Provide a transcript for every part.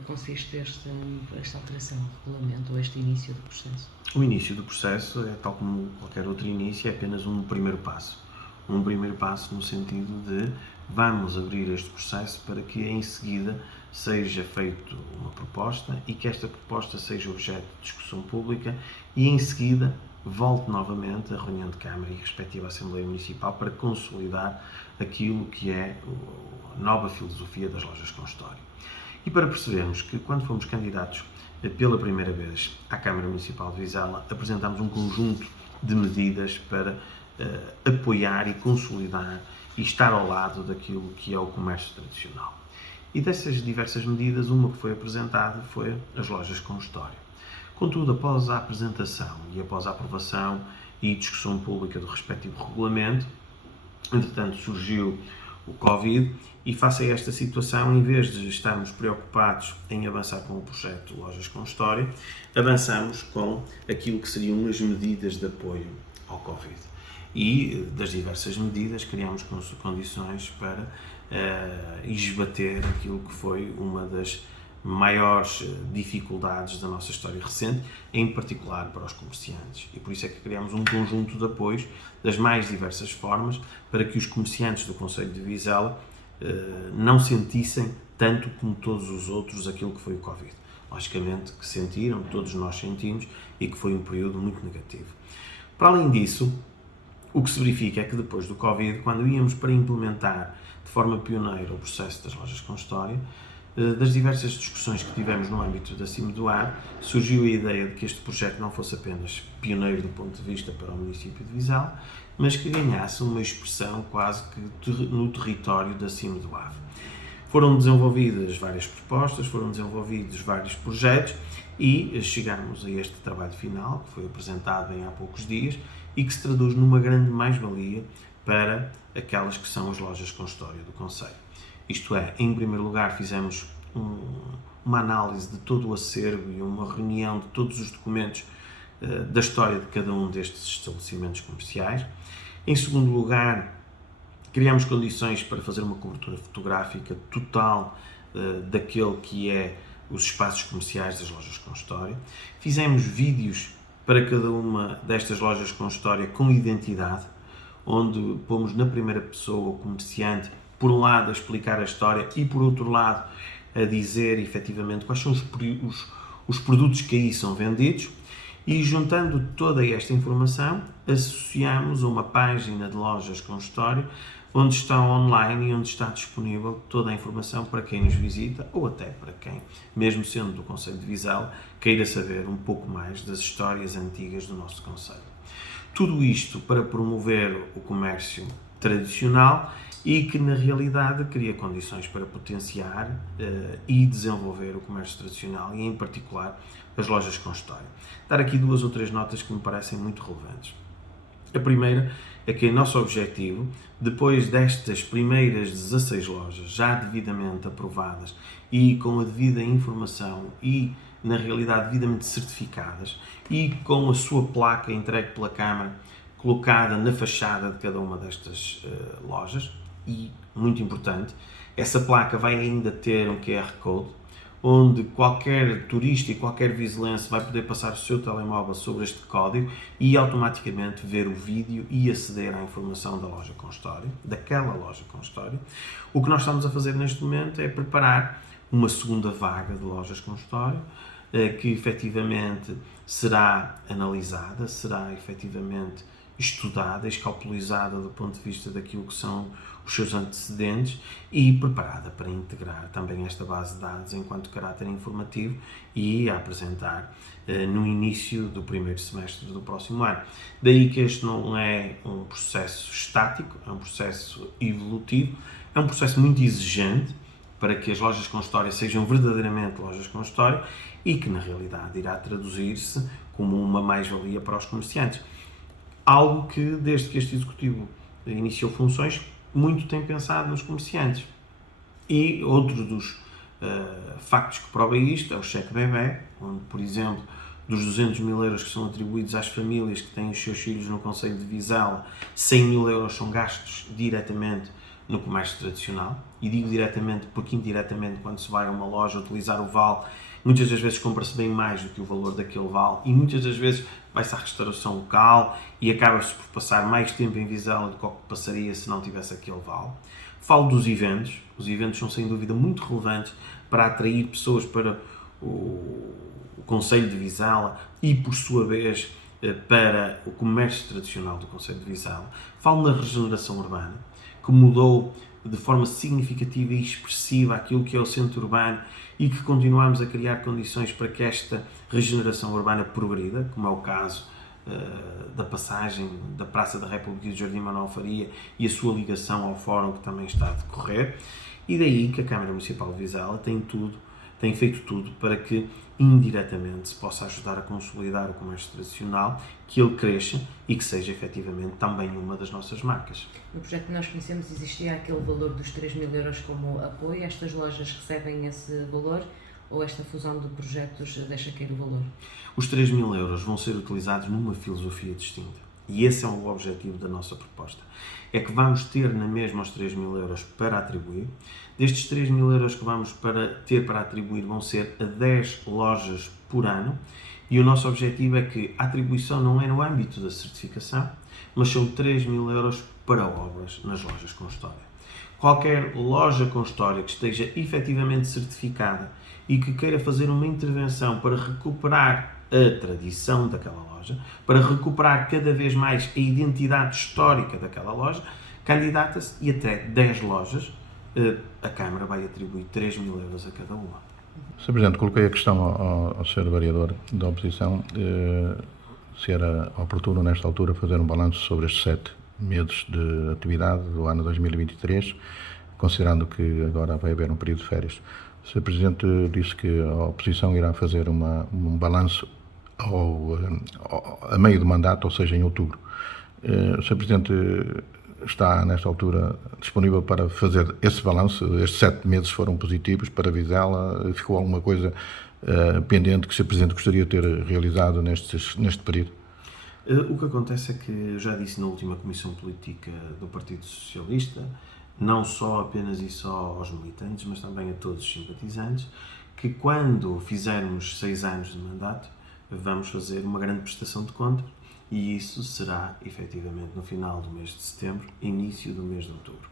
consiste esta alteração do regulamento ou este início do processo? O início do processo, tal como qualquer outro início, é apenas um primeiro passo. Um primeiro passo no sentido de vamos abrir este processo para que em seguida seja feita uma proposta e que esta proposta seja objeto de discussão pública e em seguida volte novamente à reunião de Câmara e respectiva Assembleia Municipal para consolidar aquilo que é a nova filosofia das lojas com história. E para percebermos que quando fomos candidatos pela primeira vez à Câmara Municipal de Vizela, apresentámos um conjunto de medidas para apoiar e consolidar e estar ao lado daquilo que é o comércio tradicional. E dessas diversas medidas, uma que foi apresentada foi as lojas com história. Contudo, após a apresentação e após a aprovação e discussão pública do respectivo regulamento, entretanto surgiu o Covid e face a esta situação, em vez de estarmos preocupados em avançar com o projeto Lojas com História, avançamos com aquilo que seriam as medidas de apoio ao Covid. E das diversas medidas criámos condições para esbater aquilo que foi uma das maiores dificuldades da nossa história recente, em particular para os comerciantes. E por isso é que criámos um conjunto de apoios das mais diversas formas para que os comerciantes do concelho de Vizela não sentissem tanto como todos os outros aquilo que foi o Covid. Logicamente que sentiram, todos nós sentimos, e que foi um período muito negativo. Para além disso, o que se verifica é que depois do Covid, quando íamos para implementar de forma pioneira o processo das lojas com história, das diversas discussões que tivemos no âmbito da Cime do Ar, surgiu a ideia de que este projeto não fosse apenas pioneiro do ponto de vista para o município de Vizela, mas que ganhasse uma expressão quase que no território da Cime do Ave. Foram desenvolvidas várias propostas, foram desenvolvidos vários projetos e chegámos a este trabalho final, que foi apresentado há poucos dias e que se traduz numa grande mais-valia para aquelas que são as lojas com história do concelho. Isto é, em primeiro lugar, fizemos uma análise de todo o acervo e uma reunião de todos os documentos da história de cada um destes estabelecimentos comerciais. Em segundo lugar, criámos condições para fazer uma cobertura fotográfica total daquele que é os espaços comerciais das lojas com história. Fizemos vídeos para cada uma destas lojas com história com identidade, onde pomos na primeira pessoa o comerciante, por um lado a explicar a história e por outro lado a dizer efetivamente quais são os produtos que aí são vendidos, e juntando toda esta informação associamos a uma página de lojas com história onde está online e onde está disponível toda a informação para quem nos visita ou até para quem, mesmo sendo do concelho de Vizela, queira saber um pouco mais das histórias antigas do nosso concelho. Tudo isto para promover o comércio tradicional e que, na realidade, cria condições para potenciar e desenvolver o comércio tradicional e, em particular, as lojas com história. Dar aqui 2 ou 3 notas que me parecem muito relevantes. A primeira é que o nosso objetivo, depois destas primeiras 16 lojas já devidamente aprovadas e com a devida informação e, na realidade, devidamente certificadas e com a sua placa entregue pela Câmara colocada na fachada de cada uma destas lojas, e, muito importante, essa placa vai ainda ter um QR Code, onde qualquer turista e qualquer vizelense vai poder passar o seu telemóvel sobre este código e automaticamente ver o vídeo e aceder à informação da loja com história, daquela loja com história. O que nós estamos a fazer neste momento é preparar uma segunda vaga de lojas com história, que efetivamente será analisada, será efetivamente estudada, escalpelizada do ponto de vista daquilo que são os seus antecedentes e preparada para integrar também esta base de dados enquanto caráter informativo e a apresentar no início do primeiro semestre do próximo ano. Daí que este não é um processo estático, é um processo evolutivo, é um processo muito exigente para que as lojas com história sejam verdadeiramente lojas com história e que, na realidade, irá traduzir-se como uma mais-valia para os comerciantes. Algo que, desde que este Executivo iniciou funções, muito tem pensado nos comerciantes. E outro dos factos que prova isto é o cheque bebé, onde, por exemplo, dos 200 mil euros que são atribuídos às famílias que têm os seus filhos no concelho de Vizela, 100 mil euros são gastos diretamente no comércio tradicional, e digo diretamente porque indiretamente, quando se vai a uma loja utilizar o vale, muitas das vezes compra-se bem mais do que o valor daquele vale, e muitas das vezes vai-se à restauração local e acaba-se por passar mais tempo em Vizela do que passaria se não tivesse aquele vale. Falo dos eventos. Os eventos são sem dúvida muito relevantes para atrair pessoas para o Concelho de Vizela e, por sua vez, para o comércio tradicional do Concelho de Vizela. Falo na regeneração urbana, que mudou de forma significativa e expressiva aquilo que é o centro urbano e que continuamos a criar condições para que esta regeneração urbana progrida, como é o caso da passagem da Praça da República e do Jardim Manuel Faria e a sua ligação ao Fórum, que também está a decorrer, e daí que a Câmara Municipal de Vizela tem feito tudo para que indiretamente se possa ajudar a consolidar o comércio tradicional, que ele cresça e que seja efetivamente também uma das nossas marcas. No projeto que nós conhecemos existia aquele valor dos 3.000 euros como apoio. Estas lojas recebem esse valor ou esta fusão de projetos deixa cair o valor? Os 3.000 euros vão ser utilizados numa filosofia distinta. E esse é o objetivo da nossa proposta. É que vamos ter na mesma os 3.000 euros para atribuir. Destes 3.000 euros que vamos ter para atribuir vão ser a 10 lojas por ano. E o nosso objetivo é que a atribuição não é no âmbito da certificação, mas são 3.000 euros para obras nas lojas com história. Qualquer loja com história que esteja efetivamente certificada e que queira fazer uma intervenção para recuperar a tradição daquela loja, para recuperar cada vez mais a identidade histórica daquela loja, candidata-se e até 10 lojas, a Câmara vai atribuir 3.000 euros a cada uma. Sr. Presidente, coloquei a questão ao Sr. Vereador da oposição se era oportuno nesta altura fazer um balanço sobre estes 7 meses de atividade do ano 2023, considerando que agora vai haver um período de férias. O Sr. Presidente disse que a oposição irá fazer um balanço a meio do mandato, ou seja, em outubro. O Sr. Presidente está, nesta altura, disponível para fazer esse balanço? Estes 7 meses foram positivos para Vizela? Ficou alguma coisa pendente que o Sr. Presidente gostaria de ter realizado neste período? O que acontece é que eu já disse na última Comissão Política do Partido Socialista, não só apenas e só aos militantes, mas também a todos os simpatizantes, que quando fizermos 6 anos de mandato, vamos fazer uma grande prestação de contas e isso será, efetivamente, no final do mês de setembro, início do mês de outubro.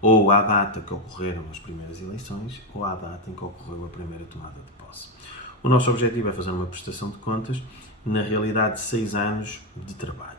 Ou à data que ocorreram as primeiras eleições, ou à data em que ocorreu a primeira tomada de posse. O nosso objetivo é fazer uma prestação de contas, na realidade, 6 anos de trabalho.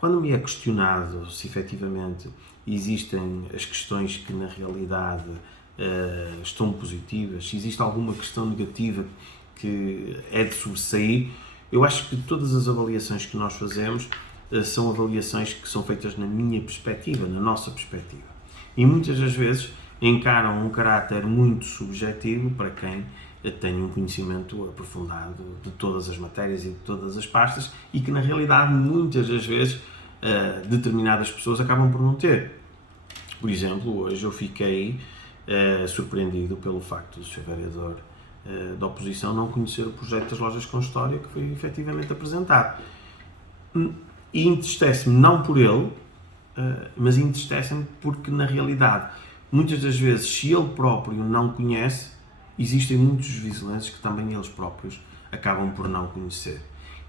Quando me é questionado se efetivamente existem as questões que na realidade estão positivas, se existe alguma questão negativa que é de sobressair, eu acho que todas as avaliações que nós fazemos são avaliações que são feitas na minha perspectiva, na nossa perspectiva. E muitas das vezes encaram um caráter muito subjetivo para quem tem um conhecimento aprofundado de todas as matérias e de todas as pastas e que na realidade muitas das vezes determinadas pessoas acabam por não ter. Por exemplo, hoje eu fiquei surpreendido pelo facto do Sr. Vereador da oposição não conhecer o projeto das lojas com história que foi efetivamente apresentado. E entristece-me não por ele, mas entristece-me porque na realidade, muitas das vezes, se ele próprio não conhece, existem muitos vizilenses que também eles próprios acabam por não conhecer.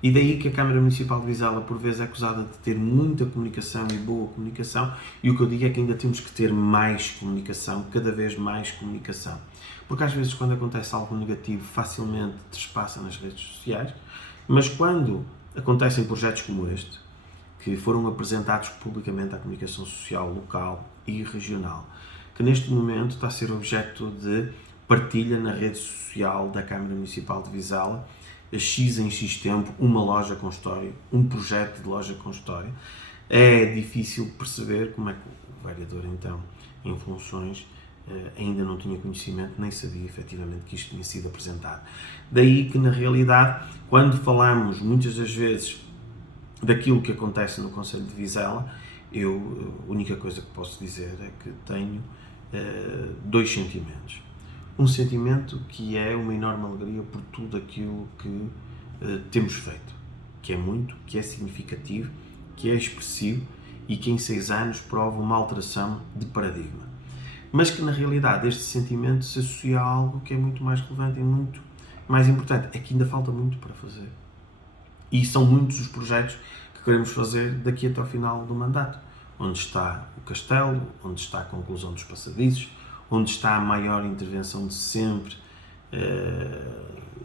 E daí que a Câmara Municipal de Vizela, por vezes, é acusada de ter muita comunicação e boa comunicação, e o que eu digo é que ainda temos que ter mais comunicação, cada vez mais comunicação. Porque às vezes, quando acontece algo negativo, facilmente trespassa nas redes sociais, mas quando acontecem projetos como este, que foram apresentados publicamente à comunicação social local e regional, que neste momento está a ser objeto de partilha na rede social da Câmara Municipal de Vizela, X em X tempo, uma loja com história, um projeto de loja com história, é difícil perceber como é que o vereador, então, em funções, ainda não tinha conhecimento, nem sabia efetivamente que isto tinha sido apresentado. Daí que, na realidade, quando falamos muitas das vezes daquilo que acontece no Concelho de Vizela, a única coisa que posso dizer é que tenho 2 sentimentos. Um sentimento que é uma enorme alegria por tudo aquilo que temos feito, que é muito, que é significativo, que é expressivo e que em 6 anos prova uma alteração de paradigma. Mas que na realidade este sentimento se associa a algo que é muito mais relevante e muito mais importante, é que ainda falta muito para fazer. E são muitos os projetos que queremos fazer daqui até ao final do mandato. Onde está o castelo, onde está a conclusão dos passadiços, onde está a maior intervenção de sempre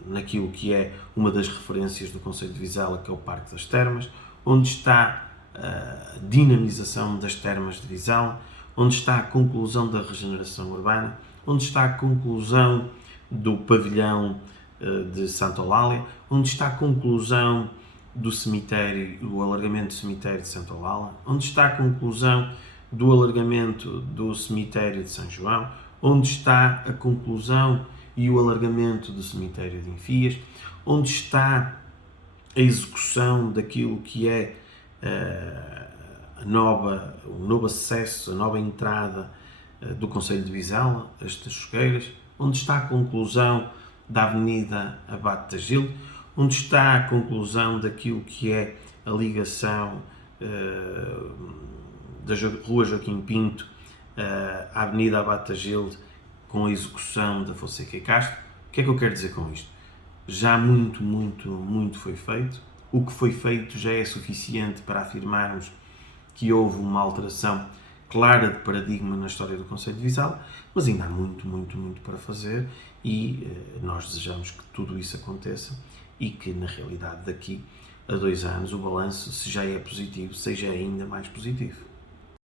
naquilo que é uma das referências do Concelho de Vizela, que é o Parque das Termas, onde está a dinamização das termas de Vizela, onde está a conclusão da regeneração urbana, onde está a conclusão do pavilhão de Santa Eulália, onde está a conclusão do cemitério, o alargamento do cemitério de Santa Eulália, onde está a conclusão do alargamento do cemitério de São João, onde está a conclusão e o alargamento do cemitério de Enfias, onde está a execução daquilo que é o novo acesso, a nova entrada do Concelho de Vizela, as Tachogueiras, onde está a conclusão da Avenida Abate da Gilde, onde está a conclusão daquilo que é a ligação da Rua Joaquim Pinto à Avenida Abate da Gilde, com a execução da Fonseca e Castro. O que é que eu quero dizer com isto? Já muito foi feito. O que foi feito já é suficiente para afirmarmos que houve uma alteração clara de paradigma na história do Concelho de Vizela, mas ainda há muito para fazer e nós desejamos que tudo isso aconteça e que, na realidade, daqui a 2 anos o balanço, se já é positivo, seja ainda mais positivo.